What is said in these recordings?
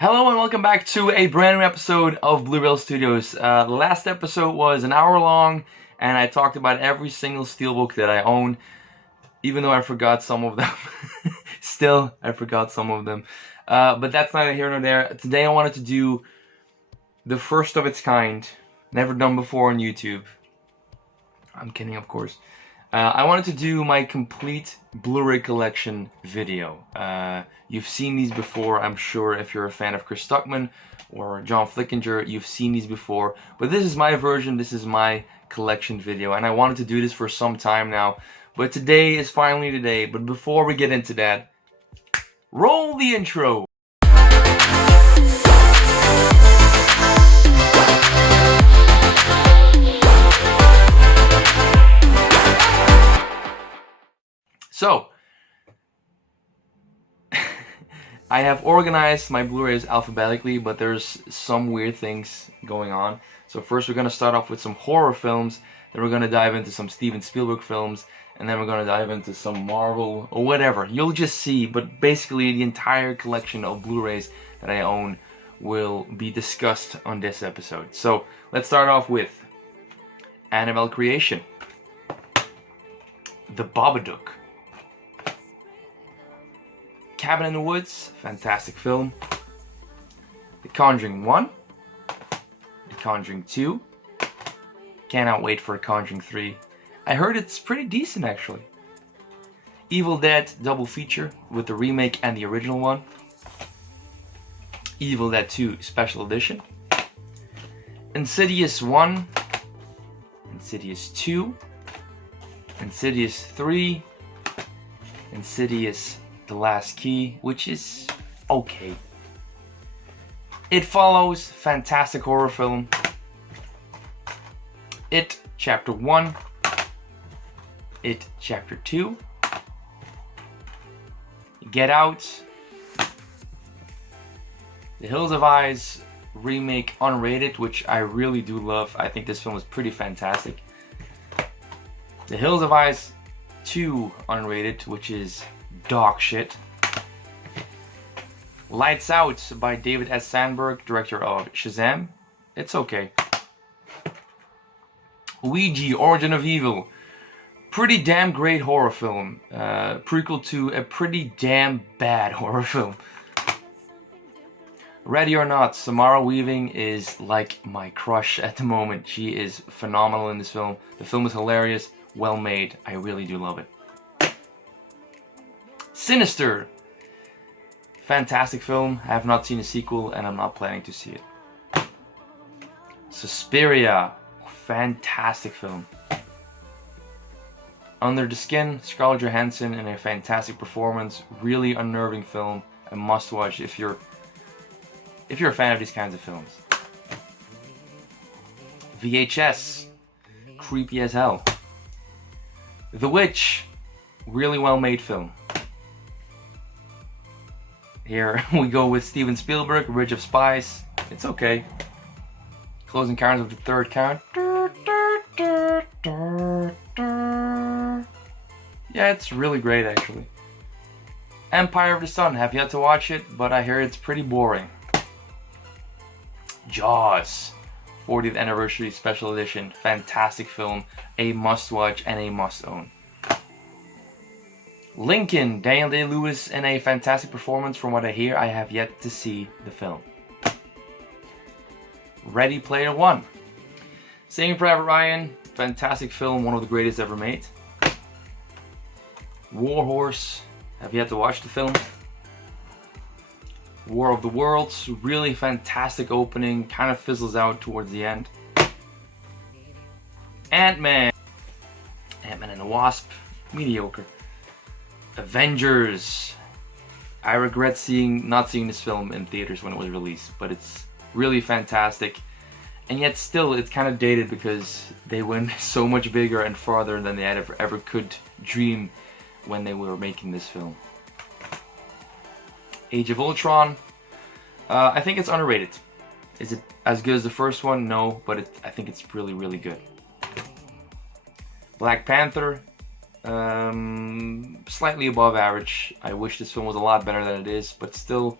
Hello and welcome back to a brand new episode of Blureel Studios. The last episode was an hour long and I talked about every single steelbook that I own, even though I forgot some of them. Still, I forgot some of them. But that's neither here nor there. Today I wanted to do the first of its kind, never done before on YouTube. I'm kidding, of course. I wanted to do my complete Blu-ray collection video. You've seen these before, I'm sure. If you're a fan of Chris Stuckman or John Flickinger, you've seen these before. But this is my version, this is my collection video, and I wanted to do this for some time now. But today is finally today. But before we get into that, roll the intro! So, I have organized my Blu-rays alphabetically, but there's some weird things going on. So first we're going to start off with some horror films, then we're going to dive into some Steven Spielberg films, and then we're going to dive into some Marvel or whatever. You'll just see, but basically the entire collection of Blu-rays that I own will be discussed on this episode. So let's start off with Annabelle Creation, The Babadook, Cabin in the Woods, fantastic film. The Conjuring 1, The Conjuring 2, cannot wait for The Conjuring 3. I heard it's pretty decent actually. Evil Dead double feature with the remake and the original one. Evil Dead 2 special edition. Insidious 1, Insidious 2, Insidious 3, Insidious The Last Key, which is okay. It Follows, fantastic horror film. It Chapter 1, It Chapter 2, Get Out, The Hills Have Eyes remake unrated, which I really do love. I think this film is pretty fantastic. The Hills Have Eyes 2 unrated, which is dog shit. Lights Out by David S. Sandberg, director of Shazam. It's okay. Ouija, Origin of Evil. Pretty damn great horror film. Prequel to a pretty damn bad horror film. Ready or Not, Samara Weaving is like my crush at the moment. She is phenomenal in this film. The film is hilarious, well made. I really do love it. Sinister, fantastic film. I have not seen a sequel and I'm not planning to see it. Suspiria, fantastic film. Under the Skin, Scarlett Johansson in a fantastic performance. Really unnerving film. A must watch if you're a fan of these kinds of films. VHS, creepy as hell. The Witch, really well made film. Here we go with Steven Spielberg, Bridge of Spies. It's okay. Close Encounters of the Third Kind. Yeah, it's really great actually. Empire of the Sun, have yet to watch it, but I hear it's pretty boring. Jaws, 40th Anniversary Special Edition. Fantastic film, a must watch and a must own. Lincoln, Daniel Day-Lewis in a fantastic performance. From what I hear, I have yet to see the film. Ready Player One, Saving Private Ryan, fantastic film, one of the greatest ever made. War Horse, have yet to watch the film. War of the Worlds, really fantastic opening, kind of fizzles out towards the end. Ant-Man and the Wasp, mediocre. Avengers, I regret not seeing this film in theaters when it was released, but it's really fantastic. And yet still, it's kind of dated because they went so much bigger and farther than they had ever could dream when they were making this film. Age of Ultron, I think it's underrated. Is it as good as the first one? No, but I think it's really, really good. Black Panther, slightly above average. I wish this film was a lot better than it is, but still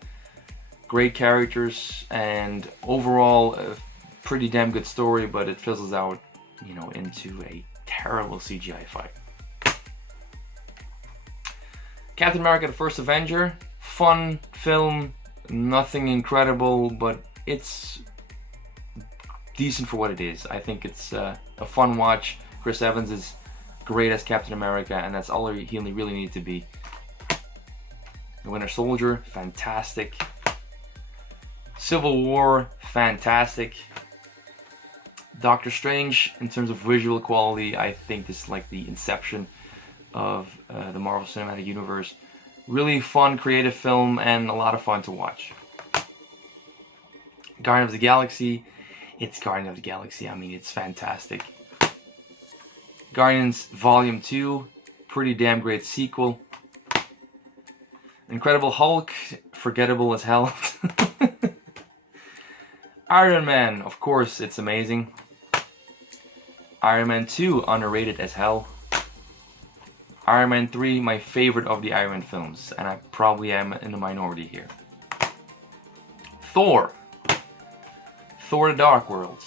great characters, and overall a pretty damn good story, but it fizzles out, you know, into a terrible CGI fight. Captain America: The First Avenger, fun film, nothing incredible, but it's decent for what it is. I think it's a fun watch. Chris Evans is great as Captain America, and that's all he really needed to be. The Winter Soldier, fantastic. Civil War, fantastic. Doctor Strange, in terms of visual quality, I think this is like the inception of the Marvel Cinematic Universe. Really fun, creative film, and a lot of fun to watch. Guardian of the Galaxy, it's Guardian of the Galaxy. I mean, it's fantastic. Guardians Volume 2, pretty damn great sequel. Incredible Hulk, forgettable as hell. Iron Man, of course, it's amazing. Iron Man 2, underrated as hell. Iron Man 3, my favorite of the Iron Man films, and I probably am in the minority here. Thor. Thor: The Dark World.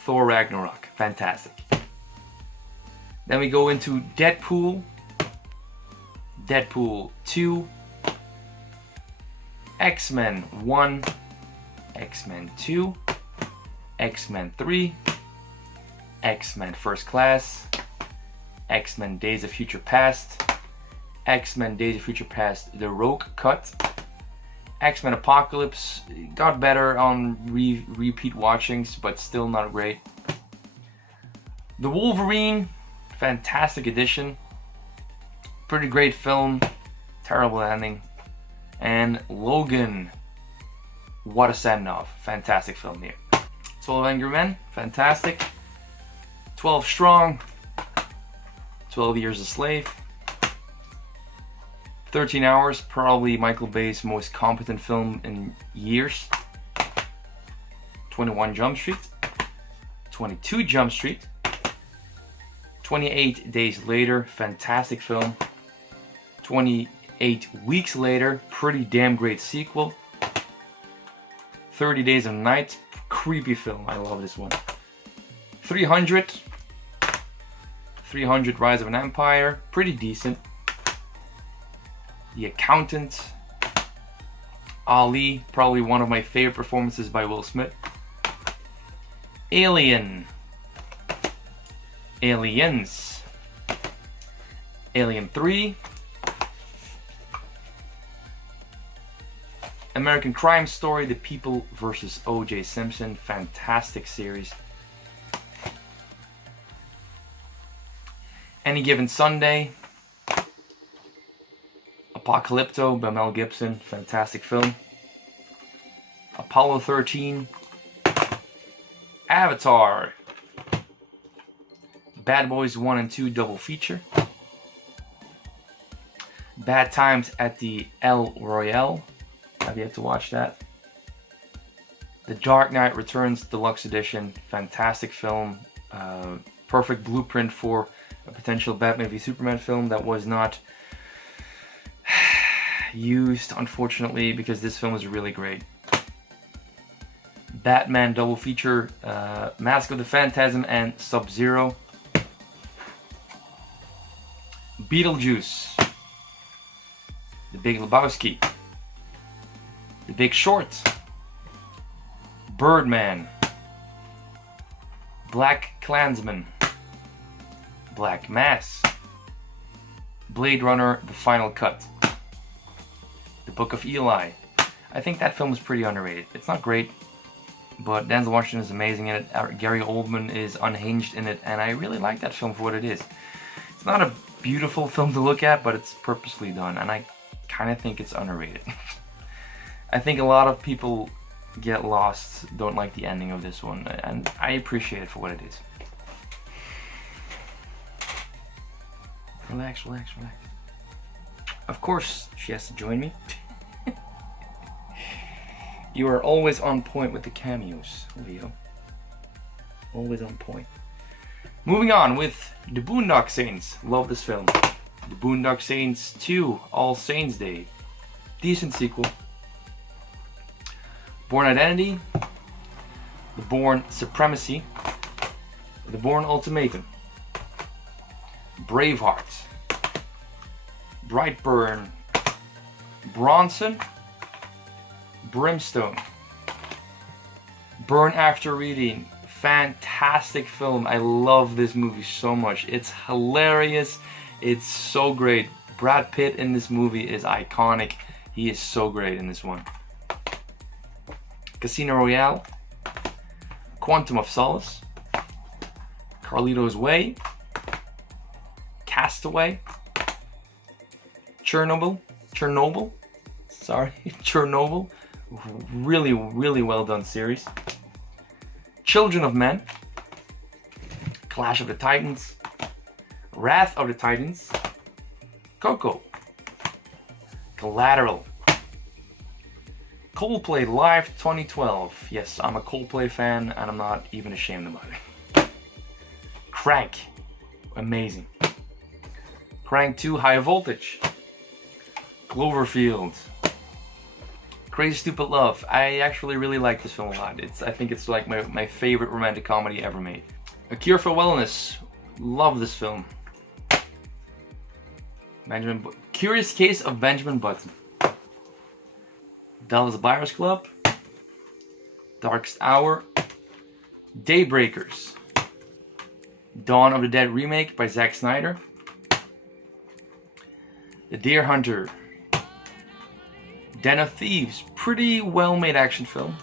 Thor: Ragnarok, fantastic. Then we go into Deadpool. Deadpool 2. X-Men 1. X-Men 2. X-Men 3. X-Men First Class. X-Men Days of Future Past. X-Men Days of Future Past, the Rogue Cut. X-Men Apocalypse got better on repeat watchings, but still not great. The Wolverine, fantastic edition. Pretty great film, terrible ending. And Logan, what a send-off. Fantastic film here. 12 Angry Men, fantastic. 12 Strong, 12 Years a Slave. 13 Hours, probably Michael Bay's most competent film in years. 21 Jump Street. 22 Jump Street. 28 Days Later, fantastic film. 28 Weeks Later, pretty damn great sequel. 30 Days of Night, creepy film, I love this one. 300. 300 Rise of an Empire, pretty decent. The Accountant. Ali, probably one of my favorite performances by Will Smith. Alien. Aliens. Alien 3. American Crime Story, The People vs. O.J. Simpson, fantastic series. Any Given Sunday. Apocalypto by Mel Gibson, fantastic film. Apollo 13. Avatar. Bad Boys 1 and 2 double feature. Bad Times at the El Royale. I've yet to watch that. The Dark Knight Returns Deluxe Edition, fantastic film. Perfect blueprint for a potential Batman v Superman film that was not used, unfortunately, because this film is really great. Batman double feature, Mask of the Phantasm and Sub-Zero. Beetlejuice. The Big Lebowski. The Big Short. Birdman. Black Klansman. Black Mass. Blade Runner, The Final Cut. The Book of Eli. I think that film is pretty underrated. It's not great, but Denzel Washington is amazing in it. Gary Oldman is unhinged in it, and I really like that film for what it is. It's not a beautiful film to look at, but it's purposely done, and I kind of think it's underrated. I think a lot of people get lost, don't like the ending of this one, and I appreciate it for what it is. Relax, relax, relax. Of course, she has to join me. You are always on point with the cameos, Leo. Always on point. Moving on with The Boondock Saints. Love this film. The Boondock Saints 2, All Saints Day. Decent sequel. Bourne Identity, the Bourne Supremacy, the Bourne Ultimatum, Braveheart, Brightburn, Bronson, Brimstone, Burn After Reading. Fantastic film. I love this movie so much. It's hilarious. It's so great. Brad Pitt in this movie is iconic. He is so great in this one. Casino Royale, Quantum of Solace, Carlito's Way, Castaway, Chernobyl, really, really well done series. Children of Men, Clash of the Titans, Wrath of the Titans, Coco, Collateral, Coldplay Live 2012. Yes, I'm a Coldplay fan and I'm not even ashamed about it. Crank, amazing. Crank 2 High Voltage, Cloverfield, Crazy Stupid Love. I actually really like this film a lot. I think it's like my favorite romantic comedy ever made. A Cure for Wellness. Love this film. Curious Case of Benjamin Button. Dallas Buyers Club. Darkest Hour. Daybreakers. Dawn of the Dead remake by Zack Snyder. The Deer Hunter. Den of Thieves, pretty well made action film.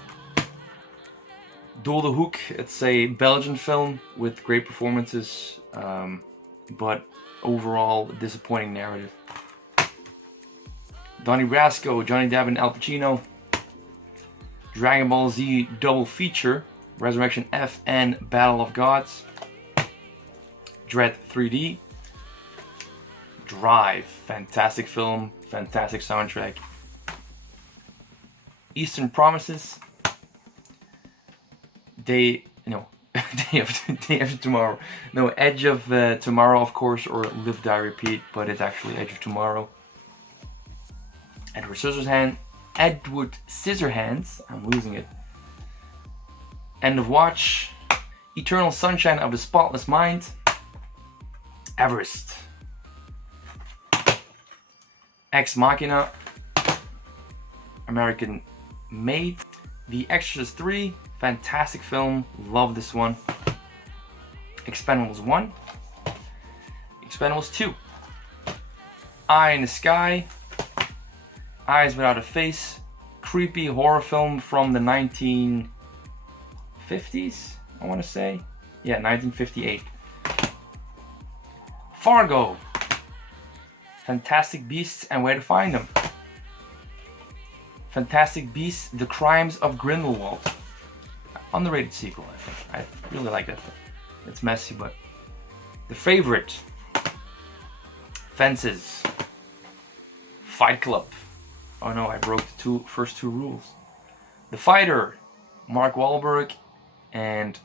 Door de Hoek, it's a Belgian film with great performances, but overall disappointing narrative. Donnie Brasco, Johnny Depp and Al Pacino. Dragon Ball Z double feature, Resurrection F and Battle of Gods. Dread 3D. Drive, fantastic film, fantastic soundtrack. Eastern Promises, Day of Tomorrow. No, Edge of Tomorrow, of course, or Live Die Repeat, but it's actually Edge of Tomorrow. Edward Scissorhands, I'm losing it. End of Watch, Eternal Sunshine of the Spotless Mind, Everest, Ex Machina, American Made, The Exorcist 3, fantastic film, love this one. Expendables 1, Expendables 2, Eye in the Sky, Eyes Without a Face, creepy horror film from the 1950s, I want to say. Yeah, 1958. Fargo, Fantastic Beasts and Where to Find Them. Fantastic Beasts, The Crimes of Grindelwald. Underrated sequel, I think. I really like that film. It's messy, but... The Favorite. Fences. Fight Club. Oh no, I broke the first two rules. The Fighter. Mark Wahlberg and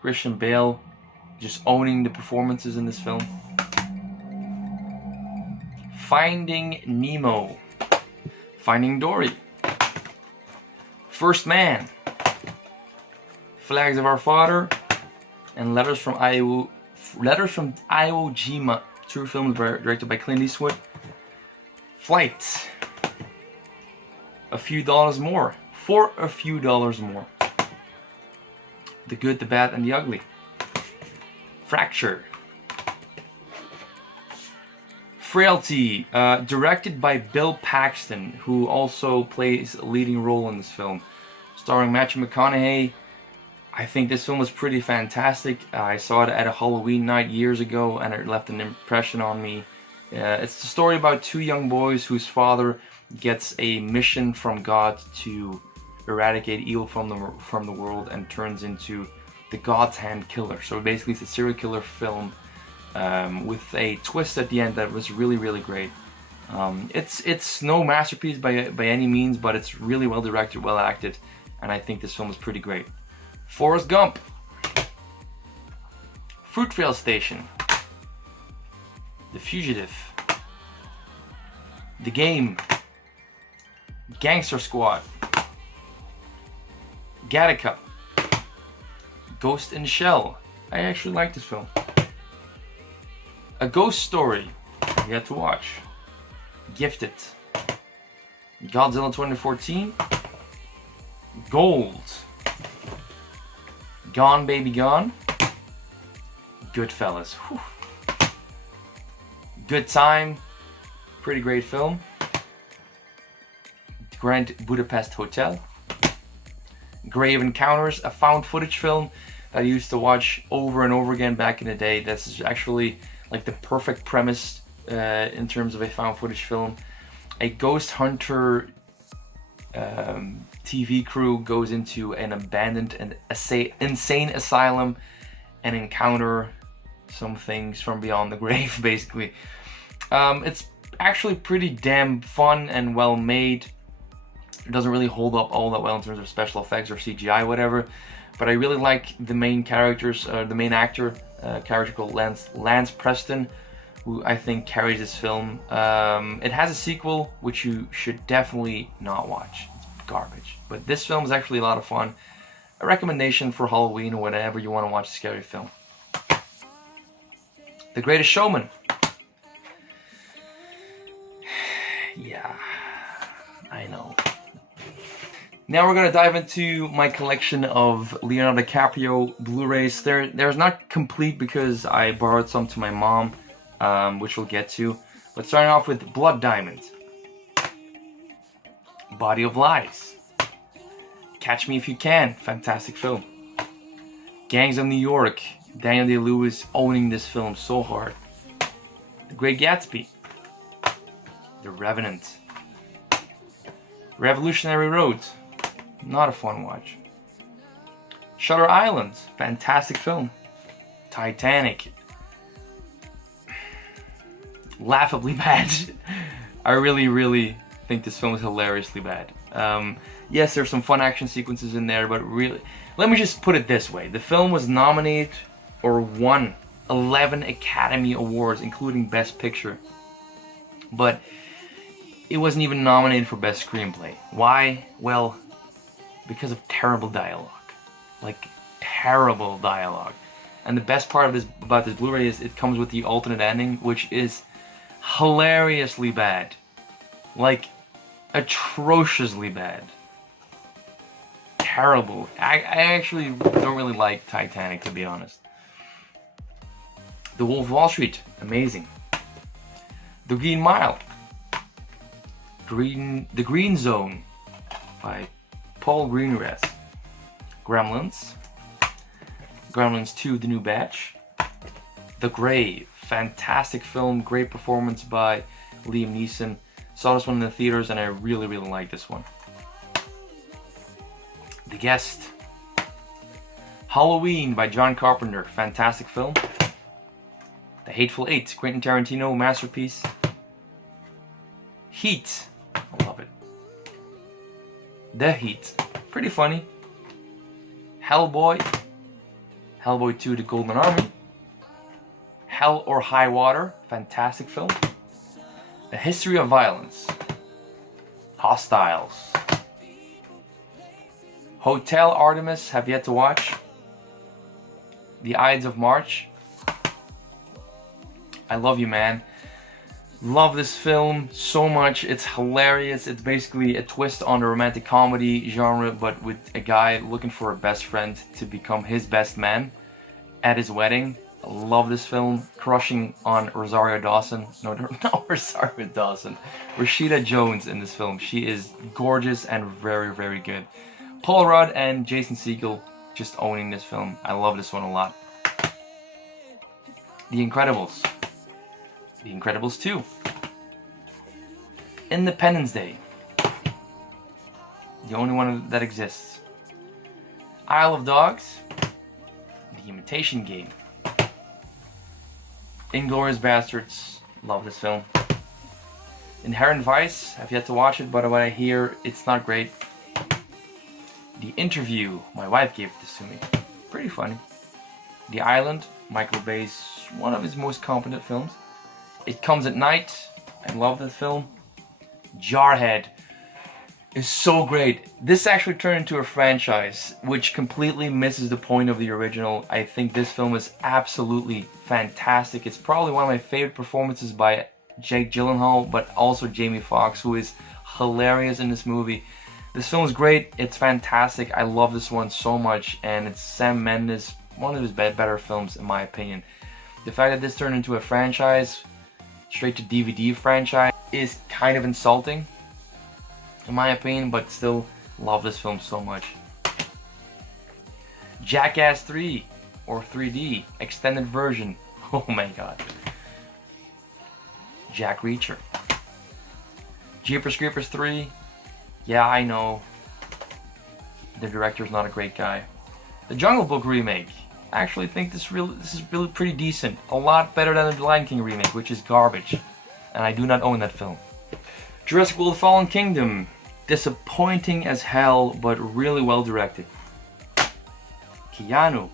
Christian Bale just owning the performances in this film. Finding Nemo. Finding Dory. First Man. Flags of Our Father. And Letters from Iwo Jima. Two films directed by Clint Eastwood. Flight. A Few Dollars More. For a Few Dollars More. The Good, the Bad, and the Ugly. Fracture. Frailty, directed by Bill Paxton, who also plays a leading role in this film. Starring Matthew McConaughey. I think this film was pretty fantastic. I saw it at a Halloween night years ago and it left an impression on me. It's the story about two young boys whose father gets a mission from God to eradicate evil from the world and turns into the God's Hand killer. So basically it's a serial killer film with a twist at the end that was really, really great. It's no masterpiece by any means, but it's really well directed, well acted, and I think this film is pretty great. Forrest Gump. Fruitvale Station. The Fugitive. The Game. Gangster Squad. Gattaca. Ghost in the Shell. I actually like this film. A Ghost Story. Yet to watch. Gifted. Godzilla 2014. Gold. Gone Baby Gone. Goodfellas. Whew. Good Time. Pretty great film. Grand Budapest Hotel. Grave Encounters, a found footage film that I used to watch over and over again back in the day. This is actually like the perfect premise in terms of a found footage film. A ghost hunter TV crew goes into an abandoned and insane asylum and encounter some things from beyond the grave, basically. It's actually pretty damn fun and well made. It doesn't really hold up all that well in terms of special effects or CGI, whatever. But I really like the main characters, the main actor, character called Lance Preston, who I think carries this film. It has a sequel, which you should definitely not watch. It's garbage. But this film is actually a lot of fun. A recommendation for Halloween or whenever you want to watch a scary film. The Greatest Showman. Yeah, I know. Now we're going to dive into my collection of Leonardo DiCaprio Blu-rays. There's not complete because I borrowed some to my mom, which we'll get to. But starting off with Blood Diamond. Body of Lies. Catch Me If You Can. Fantastic film. Gangs of New York. Daniel Day-Lewis owning this film so hard. The Great Gatsby. The Revenant. Revolutionary Road. Not a fun watch. Shutter Island. Fantastic film. Titanic. Laughably bad. I really think this film is hilariously bad. Yes, there's some fun action sequences in there, but really, let me just put it this way. The film was nominated or won 11 Academy Awards, including Best Picture. But it wasn't even nominated for Best Screenplay. Why? Well, because of terrible dialogue. Like, terrible dialogue. And the best part of about this Blu-ray is it comes with the alternate ending, which is hilariously bad. Like, atrociously bad. Terrible. I actually don't really like Titanic, to be honest. The Wolf of Wall Street. Amazing. The Green Mile. The Green Zone by Paul Greengrass. Gremlins. Gremlins 2, The New Batch. The Grave. Fantastic film. Great performance by Liam Neeson. Saw this one in the theaters and I really like this one. The Guest. Halloween by John Carpenter. Fantastic film. The Hateful Eight. Quentin Tarantino masterpiece. Heat. I love it. The Heat. Pretty funny. Hellboy. Hellboy 2, The Golden Army. Hell or High Water. Fantastic film. A History of Violence. Hostiles. Hotel Artemis. Have yet to watch. The Ides of March. I Love You, Man. Love this film so much. It's hilarious. It's basically a twist on the romantic comedy genre, but with a guy looking for a best friend to become his best man at his wedding. I love this film. Crushing on Rosario Dawson. No, not Rosario Dawson. Rashida Jones in this film. She is gorgeous and very good. Paul Rudd and Jason Segel just owning this film. I love this one a lot. The Incredibles. The Incredibles 2. Independence Day. The only one that exists. Isle of Dogs. The Imitation Game. Inglourious Bastards. Love this film. Inherent Vice. I've yet to watch it, but what I hear, it's not great. The Interview. My wife gave this to me. Pretty funny. The Island. Michael Bay's one of his most competent films. It Comes at Night. I love this film. Jarhead. is so great. This actually turned into a franchise, which completely misses the point of the original. I think this film is absolutely fantastic. It's probably one of my favorite performances by Jake Gyllenhaal, but also Jamie Foxx, who is hilarious in this movie. This film is great. It's fantastic. I love this one so much, and it's Sam Mendes, one of his better films in my opinion. The fact that this turned into a franchise, straight to DVD franchise, is kind of insulting in my opinion, but still love this film so much. Jackass 3 or 3D extended version. Oh my god. Jack Reacher. Jeepers Creepers 3. Yeah, I know. The director's not a great guy. The Jungle Book remake. I actually think this is really pretty decent. A lot better than the Lion King remake, which is garbage. And I do not own that film. Jurassic World Fallen Kingdom. Disappointing as hell, but really well directed. Keanu.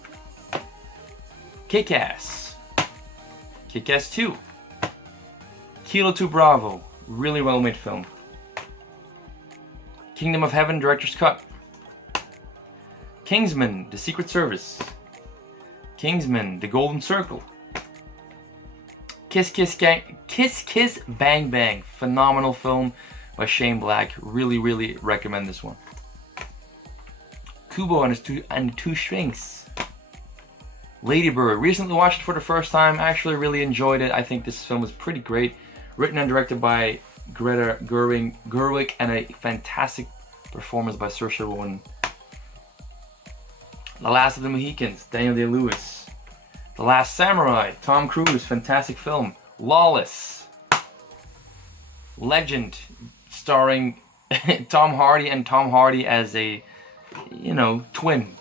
Kick-Ass. Kick-Ass 2. Kilo 2 Bravo. Really well made film. Kingdom of Heaven Director's Cut. Kingsman, The Secret Service. Kingsman, The Golden Circle. Kiss Kiss Bang Bang. Phenomenal film by Shane Black. Really recommend this one. Kubo and the Two Strings. Lady Bird. Recently watched it for the first time. Actually really enjoyed it. I think this film is pretty great. Written and directed by Greta Gerwig, and a fantastic performance by Saoirse Ronan. The Last of the Mohicans, Daniel Day-Lewis. The Last Samurai, Tom Cruise, fantastic film. Lawless. Legend, starring Tom Hardy, and Tom Hardy as a, twin.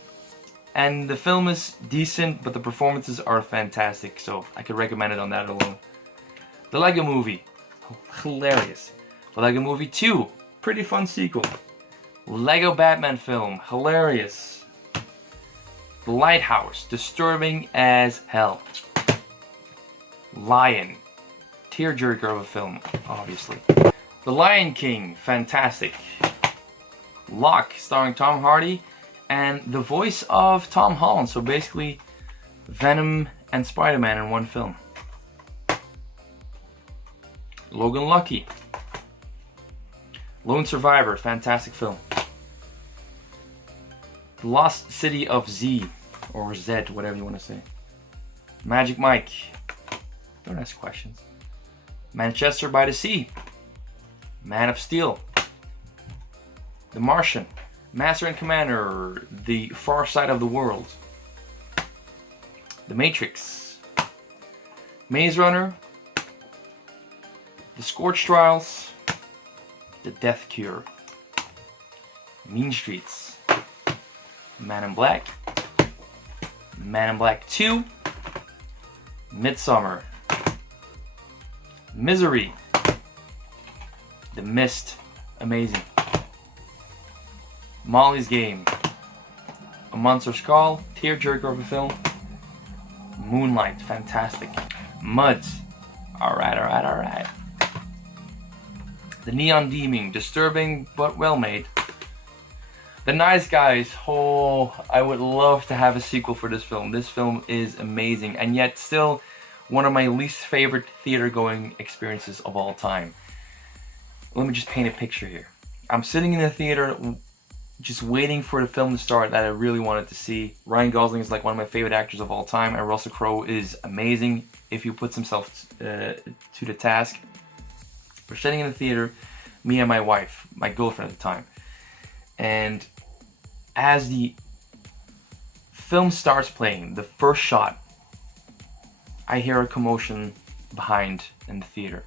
And the film is decent, but the performances are fantastic, so I could recommend it on that alone. The Lego Movie, hilarious. The Lego Movie 2, pretty fun sequel. Lego Batman film, hilarious. The Lighthouse, disturbing as hell. Lion, tearjerker of a film, obviously. The Lion King, fantastic. Locke, starring Tom Hardy, and the voice of Tom Holland, so basically Venom and Spider-Man in one film. Logan Lucky. Lone Survivor, fantastic film. The Lost City of Z, or Z, whatever you want to say. Magic Mike. Don't ask questions. Manchester by the Sea. Man of Steel. The Martian. Master and Commander. The Far Side of the World. The Matrix. Maze Runner. The Scorch Trials. The Death Cure. Mean Streets. Man in Black. Man in Black 2. Midsommar. Misery. The Mist. Amazing. Molly's Game. A Monster's Call. Tearjerker of a film. Moonlight. Fantastic. Mud. Alright. The Neon Demon. Disturbing but well made. The Nice Guys. Oh, I would love to have a sequel for this film. This film is amazing, and yet still one of my least favorite theater going experiences of all time. Let me just paint a picture here. I'm sitting in the theater just waiting for the film to start that I really wanted to see. Ryan Gosling is like one of my favorite actors of all time, and Russell Crowe is amazing if he puts himself to the task. We're sitting in the theater, me and my wife, my girlfriend at the time, and as the film starts playing, the first shot, I hear a commotion behind in the theater.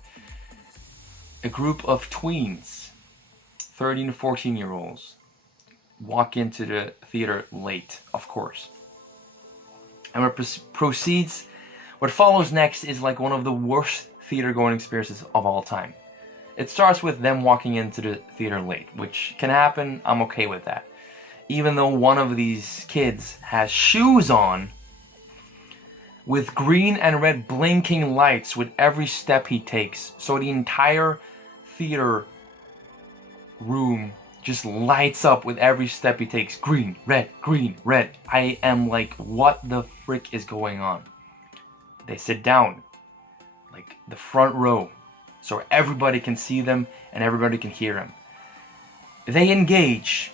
A group of tweens, 13 to 14 year olds, walk into the theater late, of course. And what follows next is like one of the worst theater going experiences of all time. It starts with them walking into the theater late, which can happen. I'm okay with that. Even though one of these kids has shoes on with green and red blinking lights with every step he takes. So the entire theater room just lights up with every step he takes. Green, red, green, red. I am like, what the frick is going on? They sit down, like the front row, so everybody can see them and everybody can hear them. They engage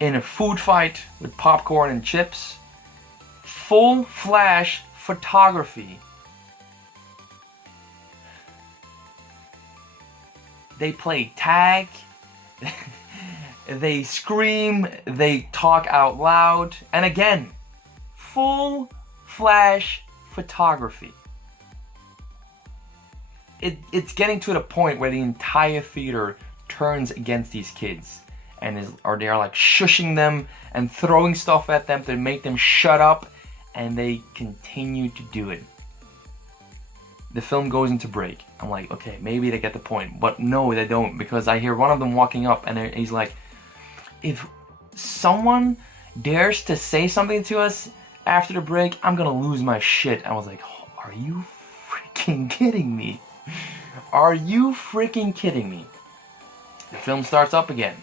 in a food fight with popcorn and chips. Full flash photography. They play tag. They scream. They talk out loud. And again, full flash photography. It's getting to the point where the entire theater turns against these kids. And they are like shushing them and throwing stuff at them to make them shut up. And they continue to do it. The film goes into break. I'm like, okay, maybe they get the point. But no, they don't. Because I hear one of them walking up and he's like, if someone dares to say something to us after the break, I'm gonna lose my shit. I was like, oh, are you freaking kidding me? Are you freaking kidding me? The film starts up again.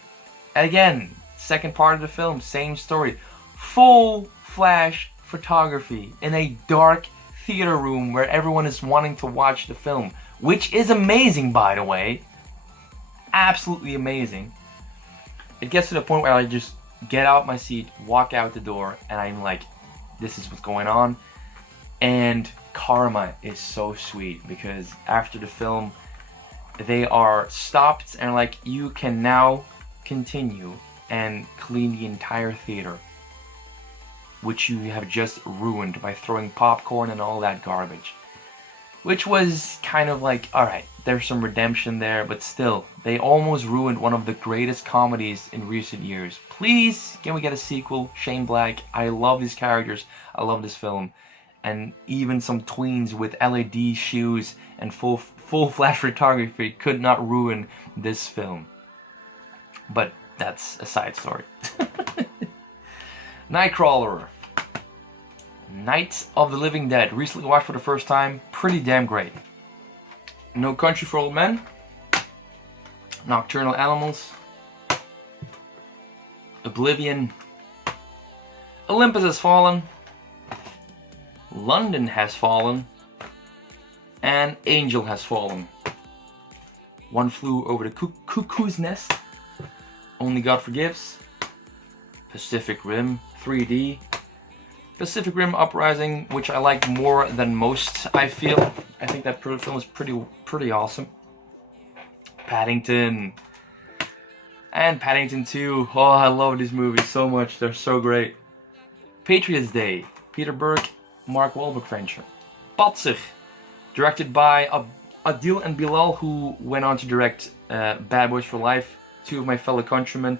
Again, second part of the film, same story. Full flash photography in a dark theater room where everyone is wanting to watch the film, which is amazing, by the way. Absolutely amazing. It gets to the point where I just get out my seat, walk out the door, and I'm like, this is what's going on. And karma is so sweet because after the film, they are stopped and like, you can now continue and clean the entire theater, which you have just ruined by throwing popcorn and all that garbage. Which was kind of like, alright, there's some redemption there, but still, they almost ruined one of the greatest comedies in recent years. Please, can we get a sequel? Shane Black, I love these characters, I love this film. And even some tweens with LED shoes and full flash photography could not ruin this film. But that's a side story. Nightcrawler. Night of the Living Dead. Recently watched for the first time. Pretty damn great. No Country for Old Men. Nocturnal Animals. Oblivion. Olympus Has Fallen. London Has Fallen. And Angel Has Fallen. One Flew Over the Cuckoo's Nest. Only God Forgives. Pacific Rim 3D. Pacific Rim Uprising, which I like more than most, I feel. I think that film is pretty awesome. Paddington. And Paddington 2. Oh, I love these movies so much. They're so great. Patriots Day. Peter Berg, Mark Wahlberg venture. Patsig. Directed by Adil and Bilal, who went on to direct Bad Boys for Life. Two of my fellow countrymen.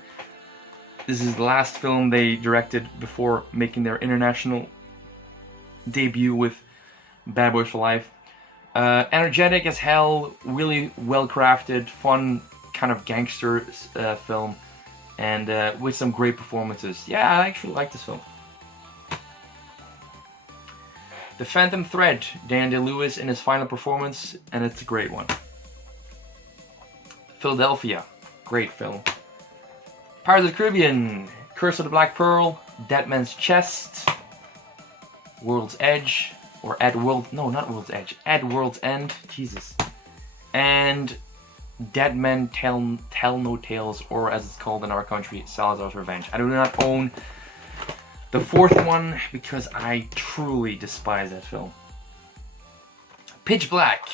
This is the last film they directed before making their international debut with Bad Boys for Life. Energetic as hell, really well crafted, fun kind of gangster film, and with some great performances. Yeah, I actually like this film. The Phantom Thread, Daniel Day-Lewis in his final performance, and it's a great one. Philadelphia, great film. Pirates of the Caribbean, Curse of the Black Pearl, Dead Man's Chest, World's Edge, or At World's End, Jesus, and Dead Men Tell No Tales, or as it's called in our country, Salazar's Revenge. I do not own the fourth one because I truly despise that film. Pitch Black,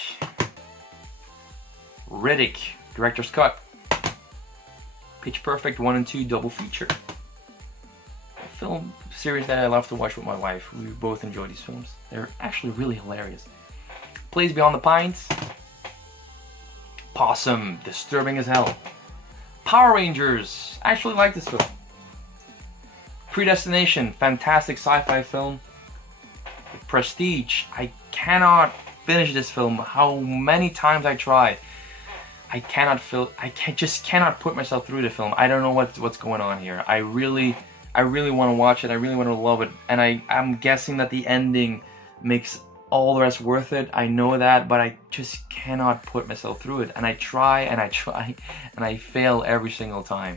Riddick, Director's Cut, Pitch Perfect 1 and 2 double feature. A film series that I love to watch with my wife. We both enjoy these films. They're actually really hilarious. Plays Beyond the Pines. Possum, disturbing as hell. Power Rangers, I actually like this film. Predestination, fantastic sci-fi film. Prestige, I cannot finish this film. How many times I tried. I just cannot put myself through the film. I don't know what's going on here. I really want to watch it. I really want to love it. And I'm guessing that the ending makes all the rest worth it. I know that, but I just cannot put myself through it. And I try and I try and I fail every single time.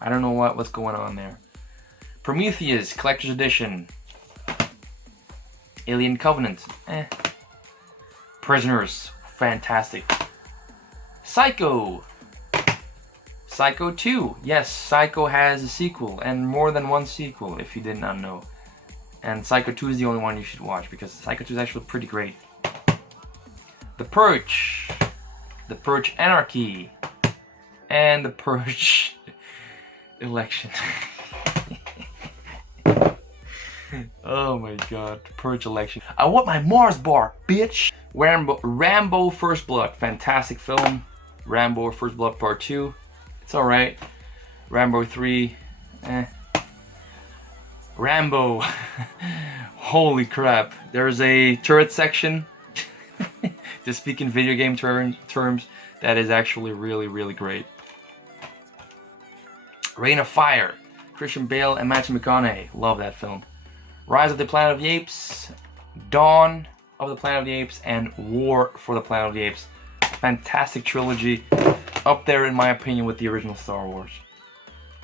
I don't know what's going on there. Prometheus Collector's Edition. Alien Covenant. Prisoners. Fantastic. Psycho. Psycho 2. Yes, Psycho has a sequel, and more than one sequel, if you did not know. And Psycho 2 is the only one you should watch, because Psycho 2 is actually pretty great. The Purge. The Purge Anarchy. And The Purge Election. Oh my god, Purge Election. I want my Mars bar, bitch! Rambo First Blood. Fantastic film. Rambo First Blood Part 2. It's alright. Rambo 3. Rambo. Holy crap. There's a turret section, to speak in video game terms, that is actually really great. Reign of Fire. Christian Bale and Matthew McConaughey. Love that film. Rise of the Planet of the Apes. Dawn of the Planet of the Apes. And War for the Planet of the Apes. Fantastic trilogy. Up there in my opinion with the original Star Wars.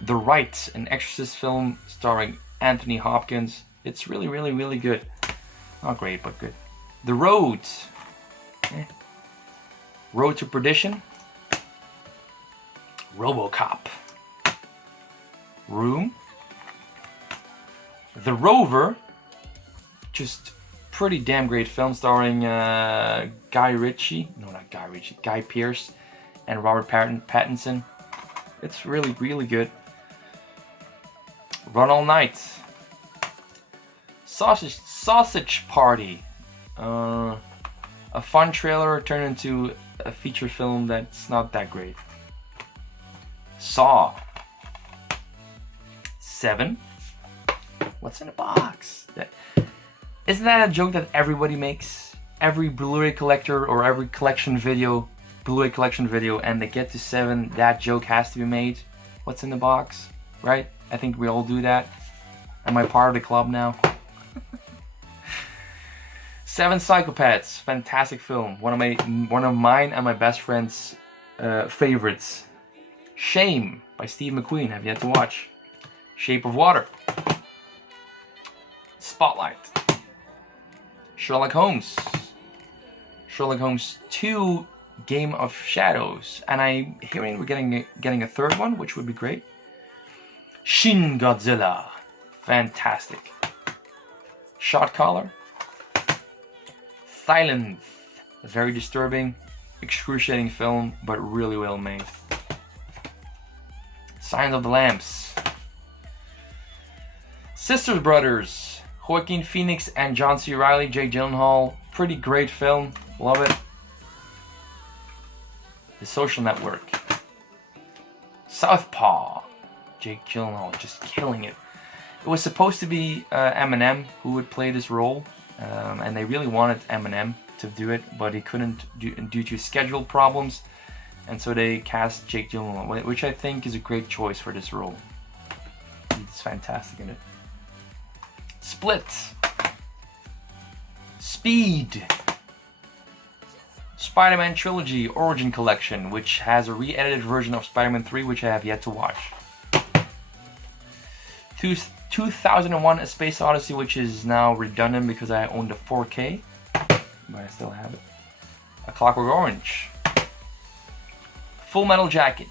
The Rite, an Exorcist film starring Anthony Hopkins. It's really good. Not great, but good. The Road. Road to Perdition. RoboCop. Room. The Rover. Just pretty damn great film starring Guy Ritchie. No, not Guy Ritchie. Guy Pearce and Robert Pattinson. It's really good. Run All Night. Sausage Party. A fun trailer turned into a feature film that's not that great. Saw. 7. What's in the box? Isn't that a joke that everybody makes? Every Blu-ray collector or every collection video, Blu-ray collection video, and they get to 7, that joke has to be made. What's in the box? Right? I think we all do that. Am I part of the club now? 7 Psychopaths. Fantastic film. One of mine and my best friend's favorites. Shame by Steve McQueen. Have yet to watch. Shape of Water. Spotlight. Sherlock Holmes. Sherlock Holmes 2 Game of Shadows. And I'm hearing we're getting a third one, which would be great. Shin Godzilla. Fantastic. Shot Caller. Silence. A very disturbing, excruciating film, but really well made. Signs of the Lambs. Sisters Brothers. Joaquin Phoenix and John C. Reilly, Jake Gyllenhaal. Pretty great film. Love it. The Social Network. Southpaw. Jake Gyllenhaal just killing it. It was supposed to be Eminem who would play this role, and they really wanted Eminem to do it, but he couldn't due to schedule problems, and so they cast Jake Gyllenhaal, which I think is a great choice for this role. He's fantastic in it. Split. Speed. Spider-Man Trilogy Origin Collection, which has a re-edited version of Spider-Man 3, which I have yet to watch. 2001 A Space Odyssey, which is now redundant because I own the 4K, but I still have it. A Clockwork Orange. Full Metal Jacket.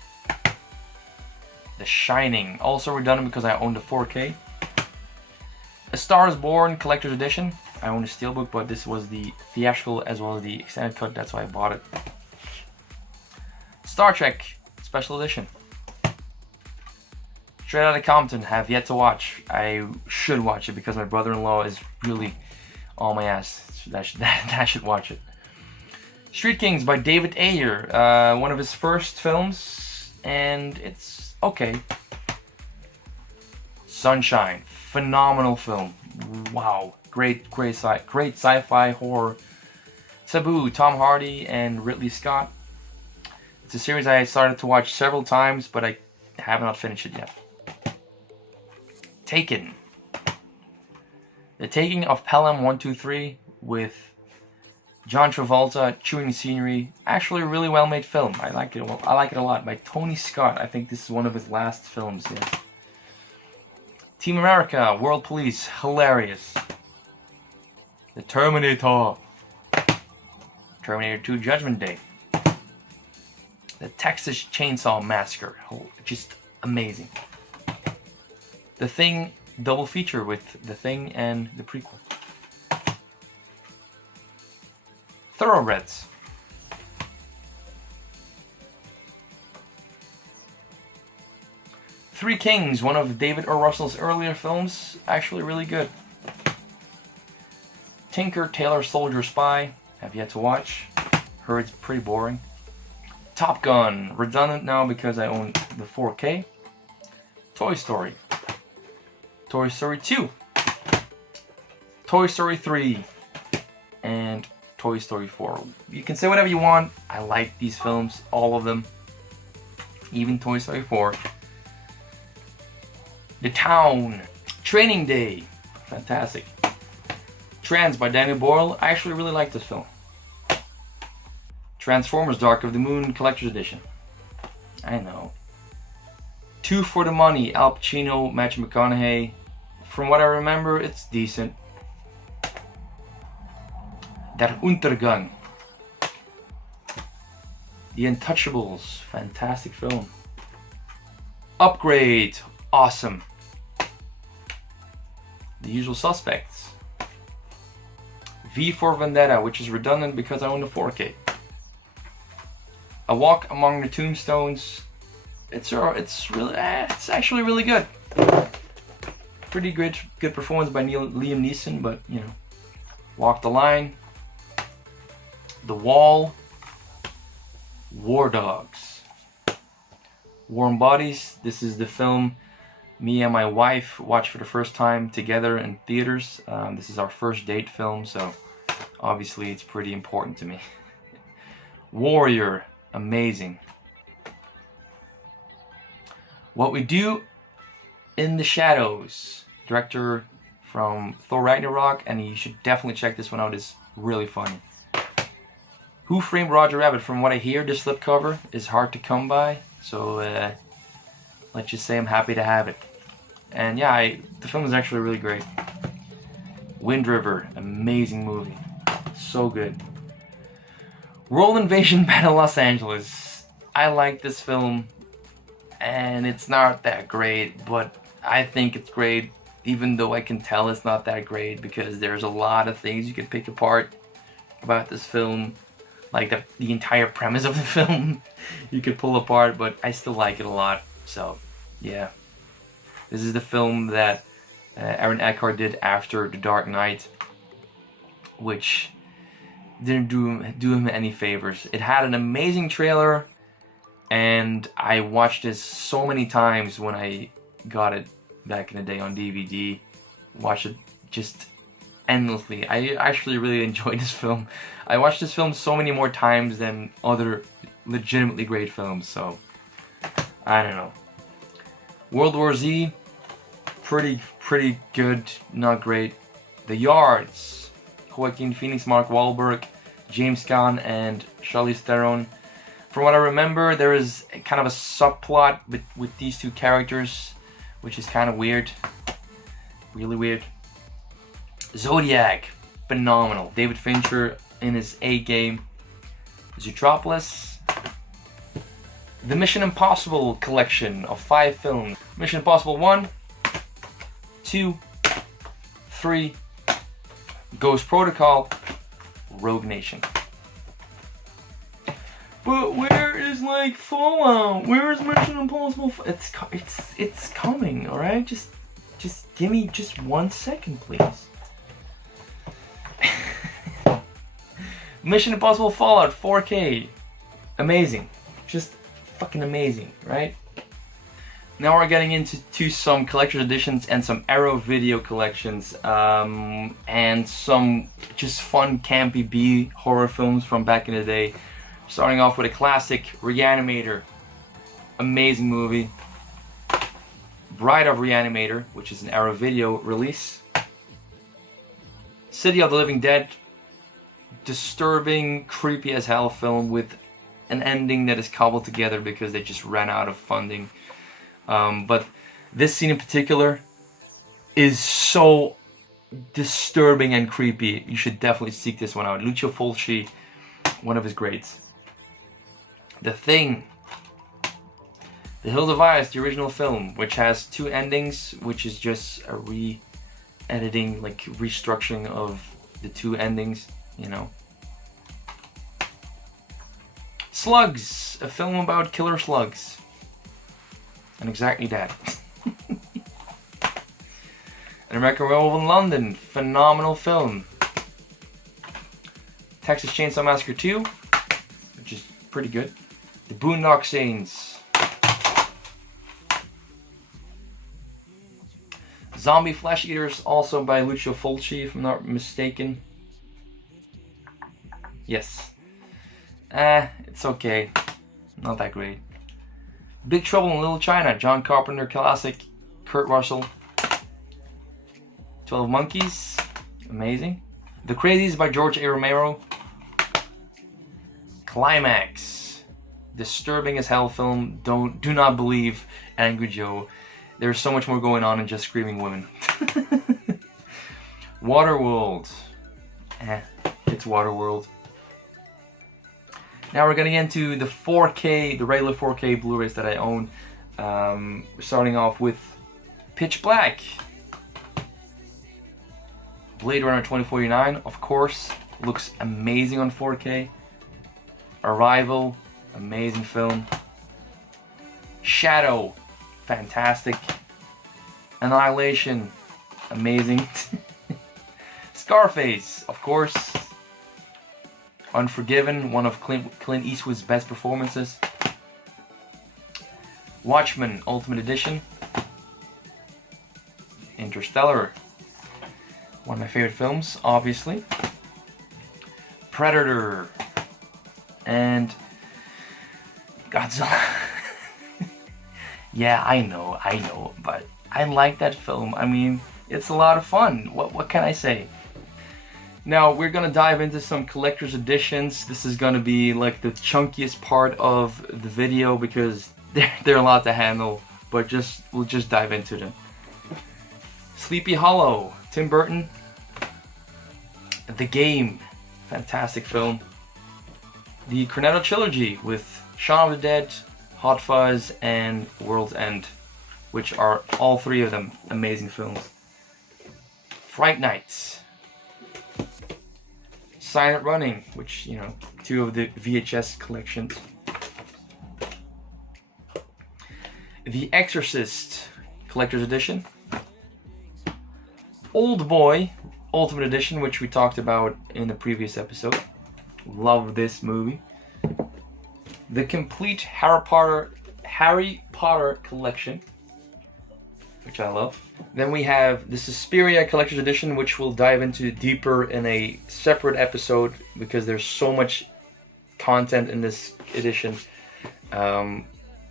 The Shining, also redundant because I own the 4K. A Star is Born Collector's Edition. I own the Steelbook, but this was the theatrical as well as the extended cut, that's why I bought it. Star Trek Special Edition. Straight Outta Compton, have yet to watch. I should watch it because my brother-in-law is really on my ass. I should watch it. Street Kings by David Ayer. One of his first films, and it's okay. Sunshine. Phenomenal film. Wow. Great sci-fi horror. Taboo, Tom Hardy and Ridley Scott. It's a series I started to watch several times, but I have not finished it yet. Taken. The Taking of Pelham 123. with John Travolta chewing scenery. Actually, a really well made film. I like it. I like it a lot. By Tony Scott. I think this is one of his last films. Yes. Team America, World Police, hilarious. The Terminator. Terminator 2 Judgment Day. The Texas Chainsaw Massacre. Just amazing. The Thing double feature with The Thing and the prequel. Thoroughbreds. Three Kings, one of David O. Russell's earlier films, actually really good. Tinker, Tailor, Soldier, Spy, have yet to watch. Heard it's pretty boring. Top Gun, redundant now because I own the 4K. Toy Story. Toy Story 2. Toy Story 3. And Toy Story 4. You can say whatever you want. I like these films, all of them. Even Toy Story 4. The Town. Training Day. Fantastic. Trans by Danny Boyle. I actually really like this film. Transformers Dark of the Moon Collector's Edition. I know. Two for the Money. Al Pacino, Matthew McConaughey. From what I remember, it's decent. Der Untergang. The Untouchables. Fantastic film. Upgrade. Awesome. The Usual Suspects. V for Vendetta, which is redundant because I own the 4K. A Walk Among the Tombstones. It's actually really good. Pretty good performance by Liam Neeson, but you know. Walk the Line. The Wall. War Dogs. Warm Bodies. This is the film me and my wife watched for the first time together in theaters. This is our first date film, so obviously it's pretty important to me. Warrior. Amazing. What We Do in the Shadows. Director from Thor Ragnarok, and you should definitely check this one out. It's really funny. Who Framed Roger Rabbit? From what I hear, this slipcover is hard to come by, so let's just say I'm happy to have it. And yeah, the film is actually really great. Wind River, amazing movie, so good. World Invasion Battle Los Angeles. I like this film, and it's not that great, but I think it's great, even though I can tell it's not that great, because there's a lot of things you can pick apart about this film. Like the entire premise of the film you could pull apart, but I still like it a lot. So yeah, this is the film that Aaron Eckhart did after The Dark Knight, which didn't do him any favors. It had an amazing trailer, and I watched this so many times when I got it back in the day on DVD. Watched it just endlessly. I actually really enjoyed this film. I watched this film so many more times than other legitimately great films, so I don't know. World War Z, pretty good, not great. The Yards, Joaquin Phoenix, Mark Wahlberg, James Caan, and Charlize Theron. From what I remember, there is kind of a subplot with these two characters, which is kind of weird. Really weird. Zodiac, phenomenal. David Fincher in his A game. Zootropolis. The Mission Impossible collection of 5 films. Mission Impossible 1, 2, 3, Ghost Protocol, Rogue Nation. But where is like Fallout? Where is Mission Impossible? It's coming, all right? Just give me just 1 second, please. Mission Impossible Fallout 4K, amazing, just fucking amazing, right? Now we're getting into some collector's editions and some Arrow video collections, and some just fun campy B horror films from back in the day. Starting off with a classic, RE-ANIMATOR, amazing movie. Bride of RE-ANIMATOR, which is an Arrow video release. City of the Living Dead, disturbing, creepy as hell film with an ending that is cobbled together because they just ran out of funding. But this scene in particular is so disturbing and creepy. You should definitely seek this one out. Lucio Fulci, one of his greats. The Thing. The Hills of Ice, the original film, which has 2 endings, which is just a re-editing, like restructuring of the 2 endings, you know. Slugs, a film about killer slugs. And exactly that. An American Werewolf in London, phenomenal film. Texas Chainsaw Massacre 2, which is pretty good. The Boondock Saints. Zombie Flesh Eaters, also by Lucio Fulci, if I'm not mistaken. Yes. It's okay. Not that great. Big Trouble in Little China, John Carpenter classic, Kurt Russell. 12 Monkeys, amazing. The Crazies by George A. Romero. Climax, disturbing as hell film. Do not believe Angry Joe. There's so much more going on than just screaming women. Waterworld. It's Waterworld. Now we're gonna get into the 4K, the regular 4K Blu-rays that I own. Starting off with Pitch Black. Blade Runner 2049, of course, looks amazing on 4K. Arrival, amazing film. Shadow, fantastic. Annihilation, amazing. Scarface, of course. Unforgiven, one of Clint Eastwood's best performances. Watchmen, Ultimate Edition. Interstellar, one of my favorite films, obviously. Predator. And Godzilla. Yeah, I know, but I like that film. I mean, it's a lot of fun. What can I say? Now, we're gonna dive into some collector's editions. This is gonna be like the chunkiest part of the video because they're a lot to handle, but we'll just dive into them. Sleepy Hollow, Tim Burton. The Game, fantastic film. The Cornetto Trilogy with Shaun of the Dead, Hot Fuzz, and World's End, which are all 3 of them amazing films. Fright Night. Silent Running, which, you know, 2 of the VHS collections. The Exorcist, Collector's Edition. Old Boy, Ultimate Edition, which we talked about in the previous episode. Love this movie. The complete Harry Potter collection, which I love. Then we have the Suspiria Collector's Edition, which we'll dive into deeper in a separate episode because there's so much content in this edition.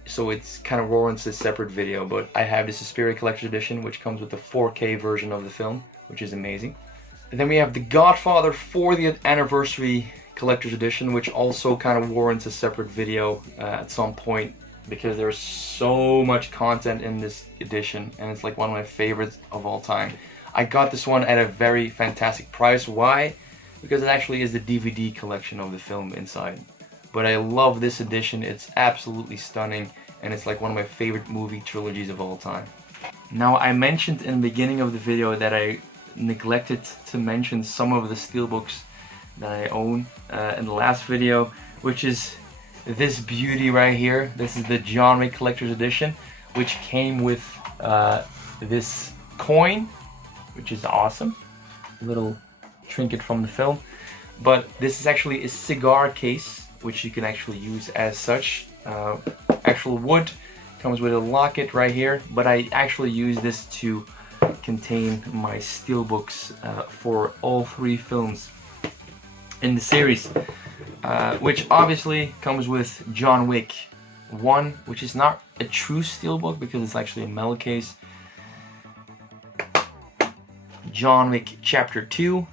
So it's kind of warrants a separate video, but I have the Suspiria Collector's Edition, which comes with the 4K version of the film, which is amazing. And then we have the Godfather 40th Anniversary Collector's Edition, which also kind of warrants a separate video at some point because there's so much content in this edition and it's like one of my favorites of all time. I got this one at a very fantastic price. Why? Because it actually is the DVD collection of the film inside. But I love this edition. It's absolutely stunning and it's like one of my favorite movie trilogies of all time. Now, I mentioned in the beginning of the video that I neglected to mention some of the steelbooks that I own in the last video, which is this beauty right here. This is the John Wick Collector's Edition, which came with this coin, which is awesome. A little trinket from the film. But this is actually a cigar case, which you can actually use as such. Actual wood, comes with a locket right here, but I actually use this to contain my steelbooks for all 3 films in the series, which obviously comes with John Wick 1, which is not a true steelbook because it's actually a metal case. John Wick Chapter 2,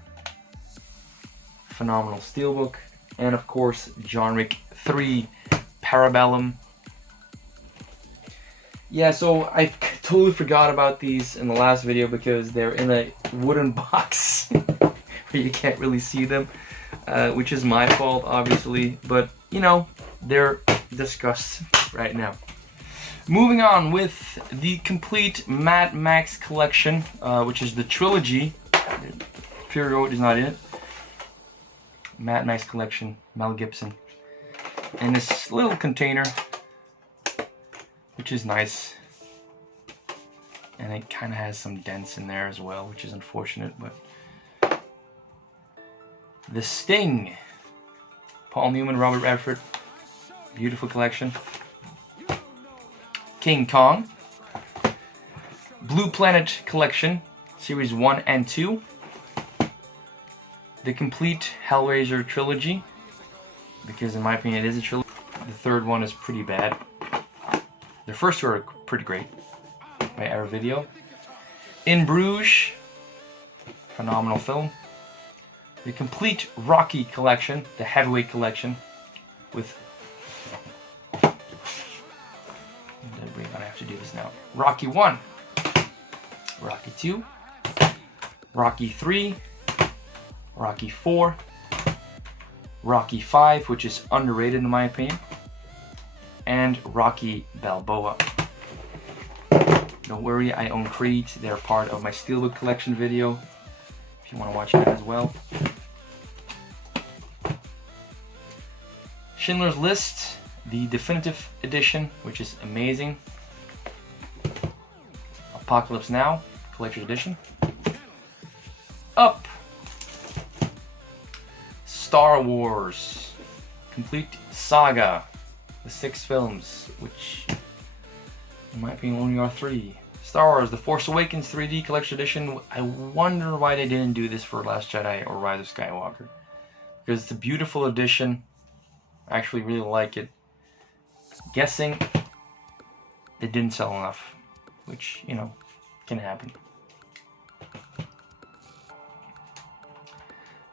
phenomenal steelbook. And of course, John Wick 3 Parabellum. Yeah, so I totally forgot about these in the last video because they're in a wooden box where you can't really see them, which is my fault, obviously, but you know, they're discussed right now. Moving on with the complete Mad Max collection, which is the trilogy. Fury Road is not in it. Mad Max collection, Mel Gibson. And this little container, which is nice. And it kind of has some dents in there as well, which is unfortunate, but... The Sting. Paul Newman, Robert Redford. Beautiful collection. King Kong. Blue Planet collection, series 1 and 2. The complete Hellraiser trilogy, because in my opinion it is a trilogy. The third one is pretty bad. The first two are pretty great. My error video. In Bruges, phenomenal film. The complete Rocky collection, the heavyweight collection, with... We're gonna have to do this now. Rocky 1, Rocky 2, Rocky 3, Rocky 4, Rocky 5, which is underrated in my opinion, and Rocky Balboa. Don't worry, I own Creed. They're part of my Steelbook collection video, if you want to watch that as well. Schindler's List, the definitive edition, which is amazing. Apocalypse Now, collector's edition. Up. Star Wars, complete saga, the 6 films, which in my opinion only are 3. Star Wars, The Force Awakens 3D collector's edition. I wonder why they didn't do this for Last Jedi or Rise of Skywalker, because it's a beautiful edition. I actually really like it. Guessing they didn't sell enough, which, you know, can happen.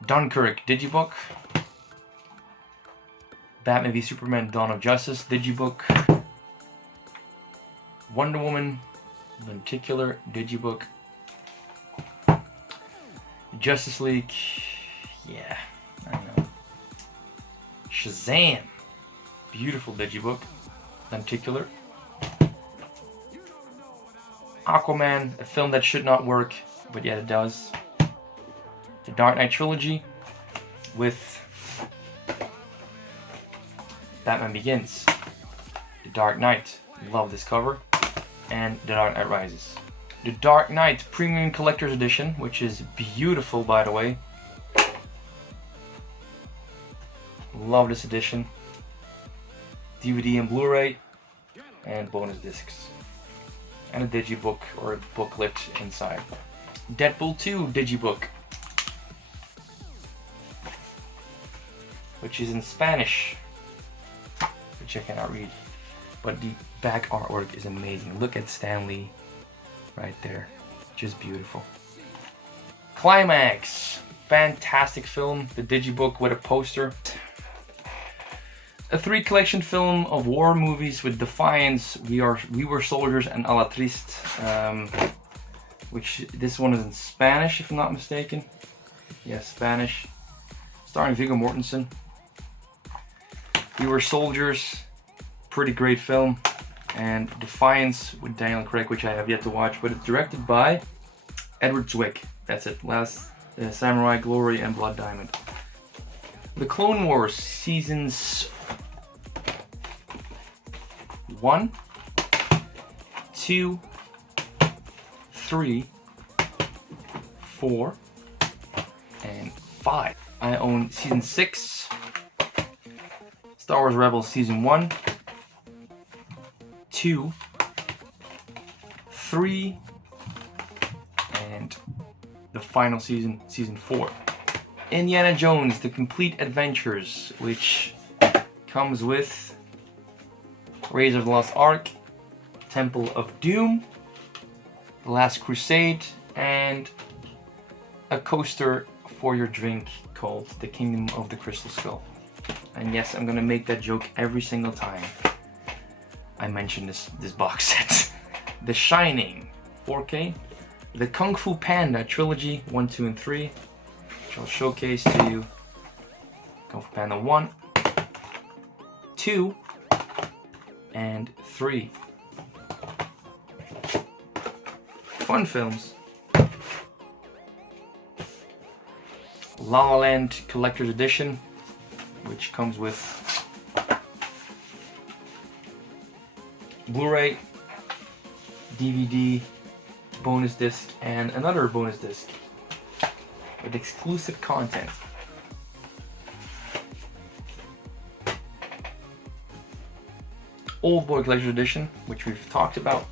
Dunkirk Digibook. Batman v Superman Dawn of Justice Digibook. Wonder Woman Lenticular Digibook. Justice League. Yeah, I know. Shazam. Beautiful Digibook. Lenticular. Aquaman, a film that should not work, but yet it does. The Dark Knight trilogy with Batman Begins, The Dark Knight, love this cover, and The Dark Knight Rises. The Dark Knight Premium Collector's Edition, which is beautiful by the way. Love this edition. DVD and Blu-ray, and bonus discs. And a digibook or a booklet inside. Deadpool 2 digibook, which is in Spanish, which I cannot read, but the back artwork is amazing. Look at Stan Lee right there, just beautiful. Climax, fantastic film, the digibook with a poster. A 3 collection film of war movies with Defiance, We Were Soldiers, and A La Triste, which this one is in Spanish if I'm not mistaken. Yes, Spanish, starring Viggo Mortensen. We Were Soldiers, pretty great film, and Defiance with Daniel Craig, which I have yet to watch, but it's directed by Edward Zwick. That's it. Last Samurai, Glory, and Blood Diamond. The Clone Wars seasons 1, 2, 3, 4, and 5. I own season 6. Star Wars Rebels season 1, 2, 3, and the final season, season 4. Indiana Jones, The Complete Adventures, which comes with Raiders of the Lost Ark, Temple of Doom, The Last Crusade, and a coaster for your drink called The Kingdom of the Crystal Skull. And yes, I'm gonna make that joke every single time I mention this box set. The Shining 4K, the Kung Fu Panda Trilogy 1, 2, and 3, which I'll showcase to you. Kung Fu Panda 1, 2, and 3. Fun films. La La Land Collector's Edition, which comes with Blu-ray, DVD, bonus disc, and another bonus disc with exclusive content. Old Boy Collector's Edition, which we've talked about.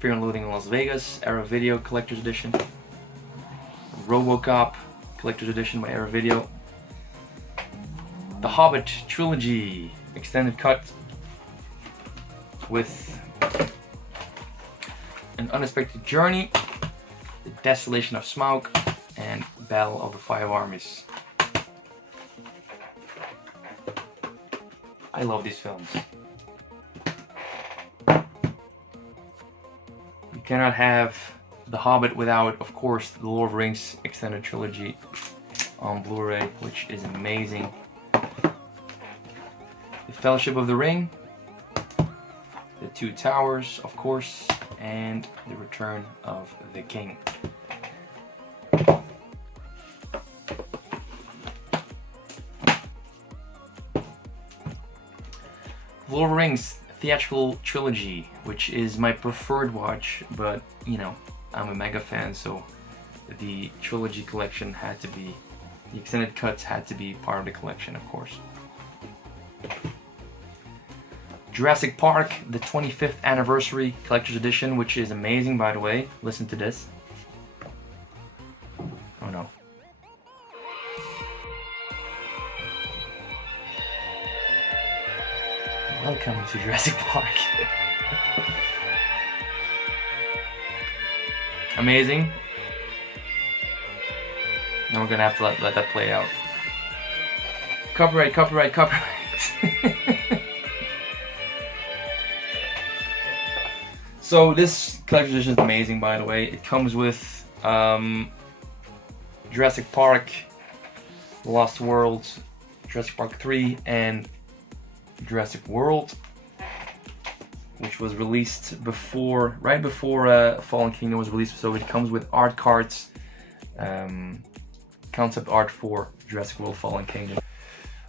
Fear and Loathing in Las Vegas, Era Video Collector's Edition. RoboCop Collector's Edition by Era Video. The Hobbit Trilogy Extended Cut with An Unexpected Journey, The Desolation of Smaug, and Battle of the Five Armies. I love these films. You cannot have The Hobbit without, of course, the Lord of the Rings Extended Trilogy on Blu-ray, which is amazing. The Fellowship of the Ring, The Two Towers, of course, and The Return of the King. Lord of the Rings Theatrical Trilogy, which is my preferred watch, but you know, I'm a mega fan, so the trilogy collection had to be, the extended cuts had to be part of the collection, of course. Jurassic Park, the 25th Anniversary Collector's Edition, which is amazing, by the way. Listen to this. Oh no. Welcome to Jurassic Park. Amazing. Now we're gonna have to let that play out. Copyright, copyright, copyright. So this collector's edition is amazing, by the way. It comes with Jurassic Park, The Lost World, Jurassic Park 3, and Jurassic World, which was released before, right before Fallen Kingdom was released. So it comes with art cards, concept art for Jurassic World Fallen Kingdom.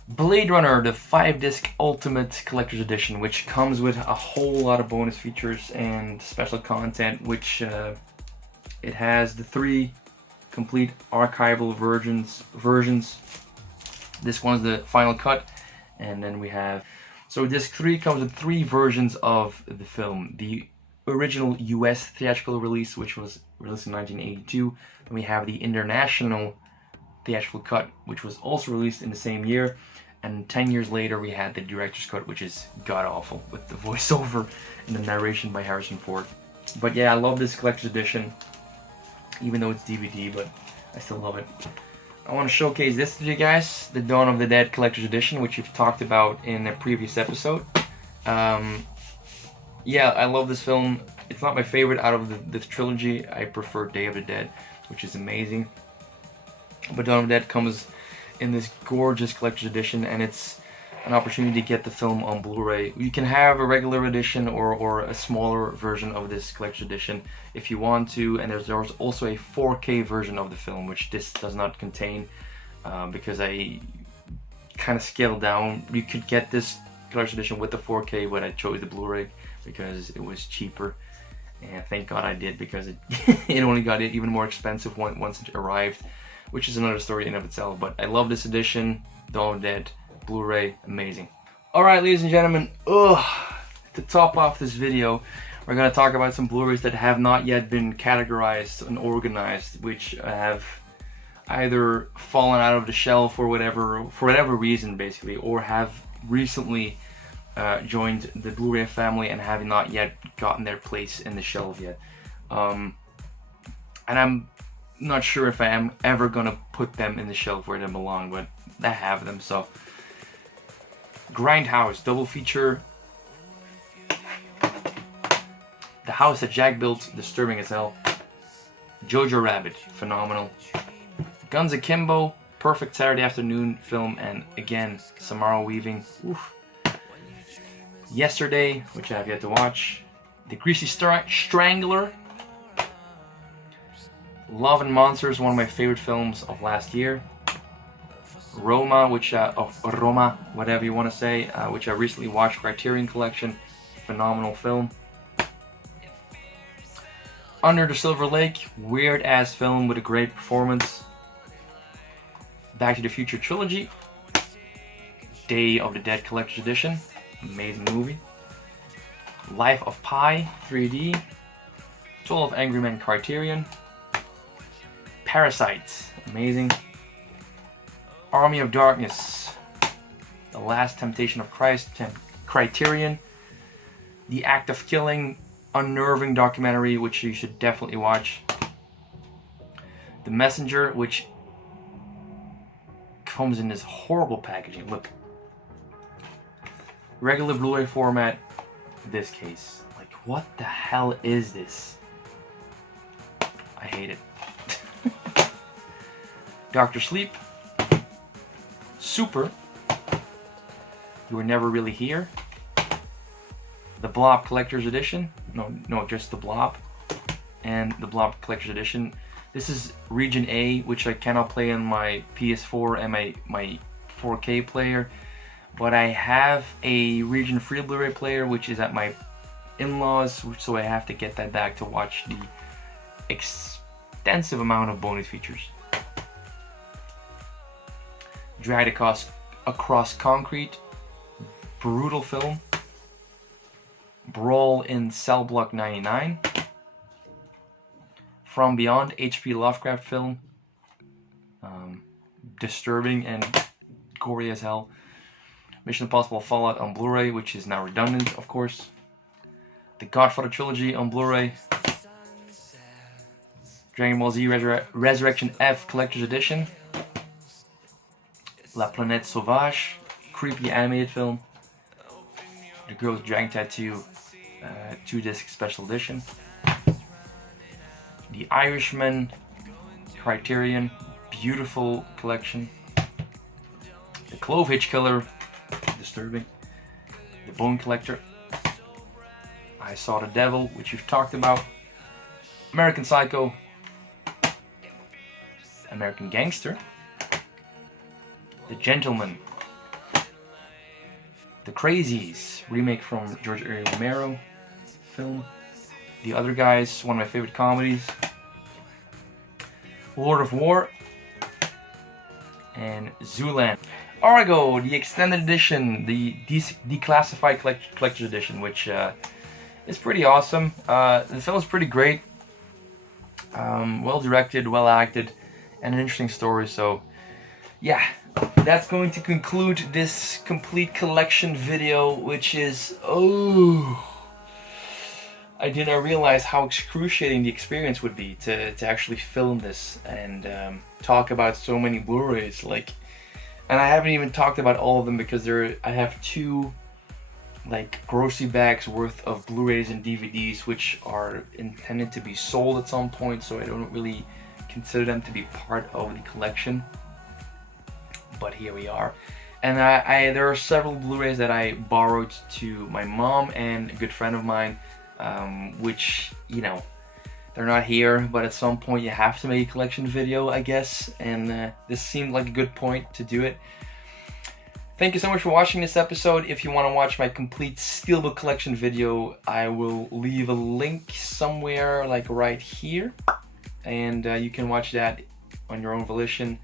Blade Runner, the 5-disc Ultimate Collector's Edition, which comes with a whole lot of bonus features and special content, which it has the 3 complete archival versions. This one's the final cut, and then we have, so disc 3 comes with 3 versions of the film. The original US theatrical release, which was released in 1982, and we have the international theatrical cut, which was also released in the same year, and 10 years later we had the director's cut, which is god-awful, with the voiceover and the narration by Harrison Ford. But yeah, I love this collector's edition, even though it's DVD, but I still love it. I want to showcase this to you guys, the Dawn of the Dead collector's edition, which we've talked about in a previous episode. Yeah, I love this film. It's not my favorite out of the trilogy. I prefer Day of the Dead, which is amazing. But Dawn of the Dead comes in this gorgeous collector's edition, and it's an opportunity to get the film on Blu-ray. You can have a regular edition or a smaller version of this collector's edition if you want to, and there's also a 4K version of the film, which this does not contain, because I kind of scaled down. You could get this collector's edition with the 4K, but I chose the Blu-ray because it was cheaper, and thank God I did, because it, it only got even more expensive once it arrived, which is another story in of itself. But I love this edition, Dawn of the Dead, Blu-ray, amazing. Alright, ladies and gentlemen, to top off this video, we're going to talk about some Blu-rays that have not yet been categorized and organized, which have either fallen out of the shelf or whatever, for whatever reason basically, or have recently joined the Blu-ray family and have not yet gotten their place in the shelf yet. And I'm not sure if I am ever gonna put them in the shelf where they belong, but I have them. So Grindhouse double feature. The House That Jack Built, disturbing as hell. Jojo Rabbit, phenomenal. Guns Akimbo, perfect Saturday afternoon film, and again, Samara Weaving. Oof. Yesterday, which I have yet to watch. The Greasy Strangler. Love and Monsters, one of my favorite films of last year. Roma, Roma, whatever you want to say, which I recently watched, Criterion Collection, phenomenal film. Under the Silver Lake, weird ass film with a great performance. Back to the Future Trilogy, Day of the Dead Collector's Edition, amazing movie. Life of Pi 3D, 12 Angry Men Criterion. Parasites, amazing. Army of Darkness, The Last Temptation of Christ, Criterion. The Act of Killing, unnerving documentary, which you should definitely watch. The Messenger, which comes in this horrible packaging. Look, regular Blu-ray format. This case, like, what the hell is this? I hate it. Dr. Sleep, Super, You Were Never Really Here, the Blob Collector's Edition, no, just the Blob, and the Blob Collector's Edition. This is Region A, which I cannot play on my PS4 and my 4K player, but I have a Region Free Blu-ray player, which is at my in-laws, so I have to get that back to watch the extensive amount of bonus features. Dragged Across Concrete, brutal film. Brawl in Cell Block 99. From Beyond, H.P. Lovecraft film. Disturbing and gory as hell. Mission Impossible Fallout on Blu-ray, which is now redundant, of course. The Godfather Trilogy on Blu-ray. Dragon Ball Z Resurrection F Collector's Edition. La Planète Sauvage, creepy animated film. The Girl with Dragon Tattoo, 2-disc special edition. The Irishman, Criterion, beautiful collection. The Clove Hitch Killer, disturbing. The Bone Collector. I Saw the Devil, which you've talked about. American Psycho. American Gangster. The Gentleman. The Crazies, remake from George A. Romero film. The Other Guys, one of my favorite comedies. Lord of War. And Zoolander. Argo, the extended edition, the declassified collector's edition, which is pretty awesome. The film is pretty great. Well directed, well acted, and an interesting story. So, yeah. That's going to conclude this complete collection video, which is, I did not realize how excruciating the experience would be to actually film this and talk about so many Blu-rays. Like, and I haven't even talked about all of them because I have 2 like grocery bags worth of Blu-rays and DVDs, which are intended to be sold at some point, so I don't really consider them to be part of the collection. But here we are. And there are several Blu-rays that I borrowed to my mom and a good friend of mine, which, you know, they're not here, but at some point you have to make a collection video, I guess, and this seemed like a good point to do it. Thank you so much for watching this episode. If you want to watch my complete Steelbook collection video, I will leave a link somewhere, like right here, and you can watch that on your own volition.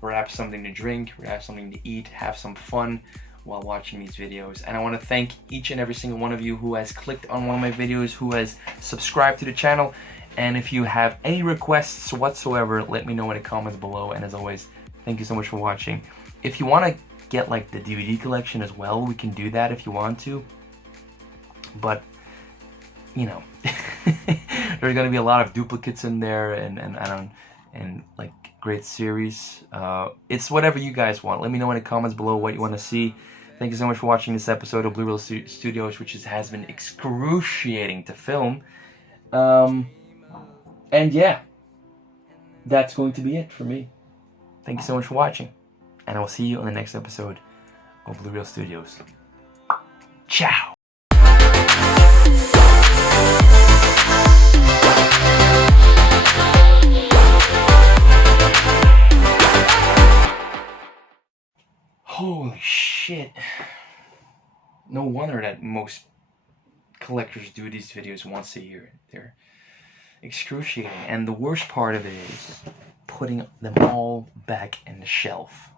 Grab something to drink, grab something to eat, have some fun while watching these videos. And I want to thank each and every single one of you who has clicked on one of my videos, who has subscribed to the channel. And if you have any requests whatsoever, let me know in the comments below. And as always, thank you so much for watching. If you want to get like the DVD collection as well, we can do that if you want to. But, you know, there's going to be a lot of duplicates in there, and I don't, and like great series. It's whatever you guys want. Let me know in the comments below what you want to see. Thank you so much for watching this episode of Blureel Studios, which has been excruciating to film. And yeah, that's going to be it for me. Thank you so much for watching, and I will see you on the next episode of Blureel Studios. Ciao! Holy shit. No wonder that most collectors do these videos once a year. They're excruciating. And the worst part of it is putting them all back in the shelf.